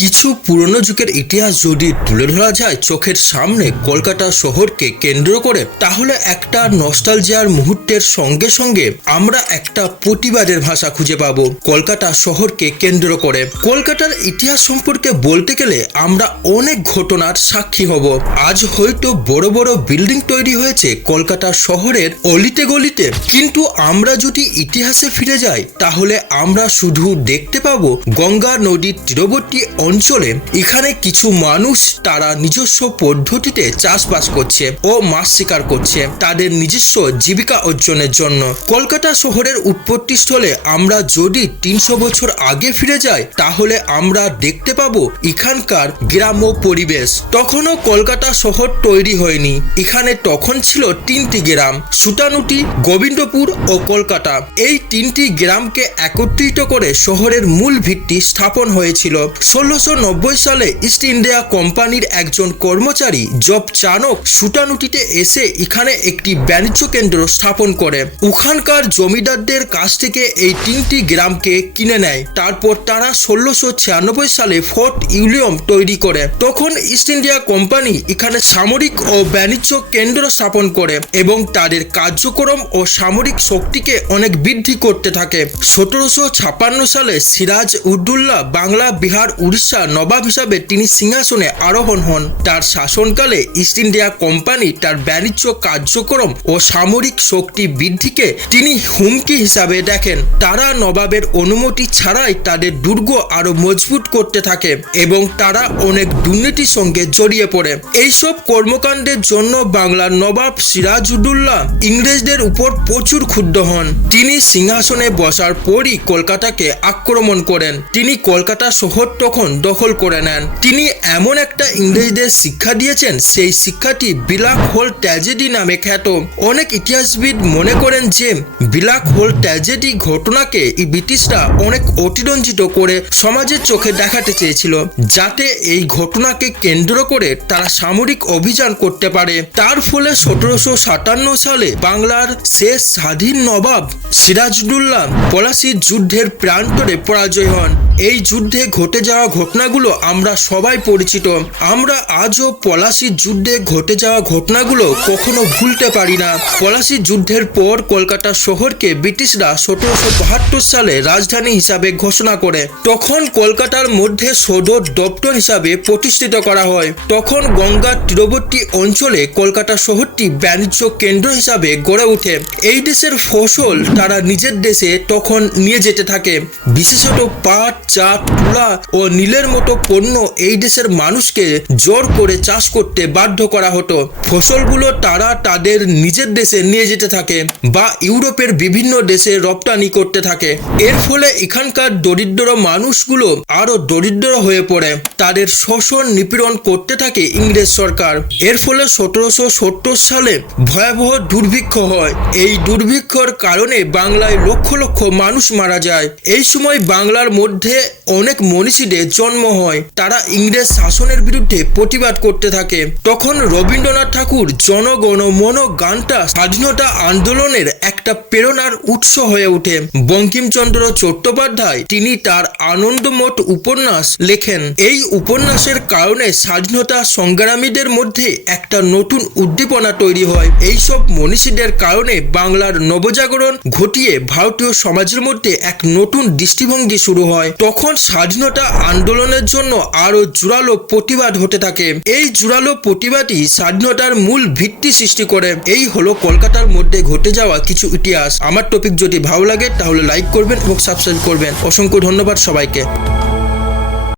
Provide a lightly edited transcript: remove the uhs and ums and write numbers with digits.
কিছু পুরনো যুগের ইতিহাস যদি তুলে ধরা যায় চোখের সামনে কলকাতা শহরকে কেন্দ্র করে, তাহলে একটা নস্টালজিয়ার মুহূর্তের সঙ্গে সঙ্গে আমরা একটা প্রতিবাদের ভাষা খুঁজে পাবো কলকাতা শহরকে কেন্দ্র করে। কলকাতার ইতিহাস সম্পর্কে বলতে গেলে আমরা অনেক ঘটনার সাক্ষী হব। আজ হয়তো বড় বড় বিল্ডিং তৈরি হয়েছে কলকাতা শহরের অলিতে গলিতে, কিন্তু আমরা যদি ইতিহাসে ফিরে যাই তাহলে আমরা শুধু দেখতে পাবো গঙ্গা নদীর তীরবর্তী অঞ্চলে এখানে কিছু মানুষ তারা নিজস্ব পদ্ধতিতে চাষবাস করছে ও মাছ শিকার করছে তাদের নিজস্ব জীবিকা অর্জনের জন্য। কলকাতা শহরের উৎপত্তি স্থলে আমরা যদি 300 বছর আগে ফিরে যাই তাহলে আমরা দেখতে পাবো এখানকার গ্রাম্য পরিবেশ। তখনও কলকাতা শহর তৈরি হয়নি। এখানে তখন ছিল 3টি গ্রাম, সুতানুটি, গোবিন্দপুর ও কলকাতা। এই 3টি গ্রামকে একত্রিত করে শহরের মূল ভিত্তি স্থাপন হয়েছিল। 1690 সালে ইস্ট ইন্ডিয়া কোম্পানির একজন কর্মচারী জব চানক সুতানুটিতে এসে এখানে একটি বাণিজ্য কেন্দ্র স্থাপন করে। ওখানকার জমিদারদের কাছ থেকে এই 3টি গ্রামকে কিনে নেয়। তারপর তারা 1696 সালে ফোর্ট উইলিয়াম তৈরি করে। তখন ইস্ট ইন্ডিয়া কোম্পানি এখানে সামরিক ও বাণিজ্য কেন্দ্র স্থাপন করে এবং তাদের কার্যক্রম ও সামরিক শক্তিকে অনেক বৃদ্ধি করতে থাকে। 1756 সালে সিরাজ উদ্দৌলা বাংলা, বিহার, উড়িষ্যার নবাব হিসাবে তিনি সিংহাসনে আরোহণ হন। তার শাসনকালে ইস্ট ইন্ডিয়া কোম্পানি তার বাণিজ্য কার্যক্রম ও সামরিক শক্তি বৃদ্ধিকে তিনি হুমকি হিসাবে দেখেন। তারা নবাবের অনুমতি ছাড়াই তাদের দুর্গ আরো মজবুত করতে থাকে এবং তারা অনেক দুর্নীতির সঙ্গে জড়িয়ে পড়ে। এইসব কর্মকাণ্ডের জন্য বাংলার নবাব সিরাজউদ্দৌলা ইংরেজদের উপর প্রচুর ক্ষুব্ধ হন। তিনি সিংহাসনে বসার পরই কলকাতাকে আক্রমণ করেন। তিনি কলকাতা শহর তখন দখল করে নেন। তিনি এমন একটা ইংরেজদের শিক্ষা দিয়েছেন, সেই শিক্ষাটি ব্ল্যাক হোল ট্র্যাজেডি নামে খ্যাত। অনেক ইতিহাসবিদ মনে করেন যে ব্ল্যাক হোল ট্র্যাজেডি ঘটনাকে এই ব্রিটিশরা অনেক অতিরঞ্জিত করে সমাজের চোখে দেখাতে চেয়েছিল, যাতে এই ঘটনাকে কেন্দ্র করে তারা সামরিক অভিযান করতে পারে। তার ফলে 1757 সালে বাংলার শেষ স্বাধীন নবাব সিরাজউদ্দৌলা পলাশীর যুদ্ধের প্রান্তরে পরাজয় হন। এই যুদ্ধে ঘটে যাওয়া ঘটনাগুলো আমরা সবাই পরিচিত। আমরা আজও পলাশীর যুদ্ধে ঘটে যাওয়া ঘটনাগুলো কখনো ভুলতে পারি না। পলাশীর যুদ্ধের পর কলকাতা শহরকে ব্রিটিশরা 1772 সালে রাজধানী হিসাবে ঘোষণা করে। তখন কলকাতার মধ্যে সদর দপ্তর হিসাবে প্রতিষ্ঠিত করা হয়। তখন গঙ্গার তীরবর্তী অঞ্চলে কলকাতা শহরটি বাণিজ্য কেন্দ্র হিসাবে গড়ে ওঠে। এই দেশের ফসল তারা নিজের দেশে তখন নিয়ে যেতে থাকে। বিশেষত পাট, চা, তুলা ও নীলের মতো পণ্য এই দেশের মানুষকে জোর করে চাষ করতে বাধ্য করা হতো। ফসলগুলো তারা তাদের নিজের দেশে নিয়ে যেতে থাকে বা ইউরোপের বিভিন্ন দেশে রপ্তানি করতে থাকে। এর ফলে এখানকার দরিদ্র মানুষগুলো আরো দরিদ্র হয়ে পড়ে। তাদের শোষণ নিপীড়ন করতে থাকে ইংরেজ সরকার। এর ফলে 1770 সালে ভয়াবহ দুর্ভিক্ষ হয়। এই দুর্ভিক্ষর কারণে বাংলায় লক্ষ লক্ষ মানুষ মারা যায়। এই সময় বাংলার মধ্যে অনেক মনীষীদের জন্ম হয়। তারা ইংরেজ শাসনের বিরুদ্ধে প্রতিবাদ করতে থাকে। তখন রবীন্দ্রনাথ ঠাকুর জনগণ মন গানটা স্বাধীনতা আন্দোলনের একটা প্রেরণার উৎস হয়ে ওঠে। বঙ্কিমচন্দ্র চট্টোপাধ্যায় তিনি তার আনন্দমঠ উপন্যাস লেখেন। এই উপন্যাসের কারণে স্বাধীনতা সংগ্রামীদের মধ্যে একটা নতুন উদ্দীপনা তৈরি হয়। এইসব মনীষীদের কারণে বাংলার নবজাগরণ ঘটিয়ে ভারতীয় সমাজের মধ্যে এক নতুন দৃষ্টিভঙ্গি শুরু হয়। তখন স্বাধীনতা আন্দোলনের জন্য আরো জোরালো প্রতিবাদ হতে থাকে। এই জোরালো প্রতিবাদই স্বাধীনতার মূল ভিত্তি সৃষ্টি করে। এই হলো কলকাতার মধ্যে ঘটে যাওয়া কিছু ইতিহাস। আমার টপিক যদি ভালো লাগে তাহলে লাইক করবেন এবং সাবস্ক্রাইব করবেন। অসংখ্য ধন্যবাদ সবাইকে।